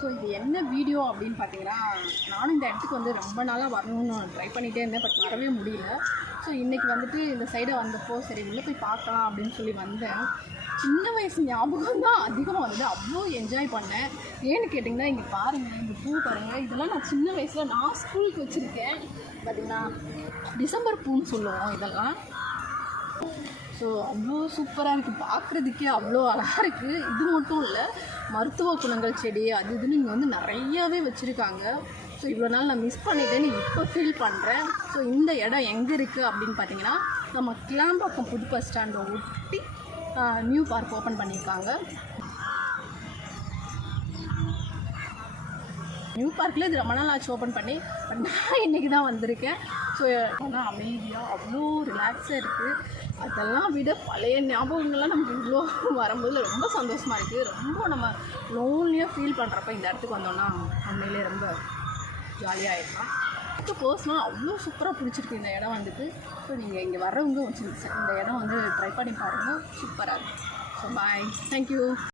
So இது என்ன video அப்படின்னு பார்த்தீங்கன்னா, நானும் இந்த இடத்துக்கு வந்து ரொம்ப நாளாக வரணும்னு ட்ரை பண்ணிகிட்டே இருந்தேன். பட் வரவே முடியல. ஸோ இன்றைக்கி வந்துட்டு இந்த சைடை வந்தப்போ சரி உள்ளே போய் பார்க்கலாம் அப்படின்னு சொல்லி வந்தேன். சின்ன வயசு ஞாபகம் தான் அதிகமாக வந்து அவ்வளோ என்ஜாய் பண்ணேன். ஏன்னு கேட்டிங்கன்னா, இங்கே பாருங்கள், இந்த பூ பாருங்கள், இதெல்லாம் நான் சின்ன வயசில் நான் ஸ்கூலுக்கு வச்சுருக்கேன். பார்த்திங்கன்னா டிசம்பர் பூன்னு சொல்லுவோம் இதெல்லாம். ஸோ அவ்வளோ சூப்பராக இருக்குது, பார்க்குறதுக்கே அவ்வளோ அழகாக இருக்குது. இது மட்டும் இல்லை, மருத்துவ குணங்கள் செடி அது இதுன்னு இங்கே வந்து நிறையாவே வச்சுருக்காங்க. ஸோ இவ்வளோ நாள் நான் மிஸ் பண்ணிட்டேன்னு இப்போ ஃபீல் பண்ணுறேன். ஸோ இந்த இடம் எங்கே இருக்குது அப்படின்னு பார்த்தீங்கன்னா, நம்ம கிளாம்பாக்கம் புது பஸ் ஸ்டாண்டை ஒட்டி நியூ பார்க் ஓப்பன் பண்ணியிருக்காங்க. நியூ பார்க்கில் இது ரொம்ப நாள் ஆச்சு ஓப்பன் பண்ணி. பட் நான் இன்றைக்கி தான் வந்திருக்கேன். ஸோ ஆனால் அமைதியாக அவ்வளோ ரிலாக்ஸாக இருக்குது. அதெல்லாம் விட பழைய ஞாபகங்கள்லாம் நமக்கு இவ்வளோ வரும்போது ரொம்ப சந்தோஷமாக இருக்குது. ரொம்ப நம்ம லோன்லியாக ஃபீல் பண்ணுறப்ப இந்த இடத்துக்கு வந்தோன்னா உண்மையிலே ரொம்ப ஜாலியாக ஆகிடலாம். எனக்கு பர்சனலாக அவ்வளோ சூப்பராக பிடிச்சிருக்கு இந்த இடம் வந்துட்டு. ஸோ நீங்கள் இங்கே வர்றவங்க இந்த இடம் வந்து ட்ரை பண்ணி பாருங்கள், சூப்பராக இருக்கும். So bye, thank you.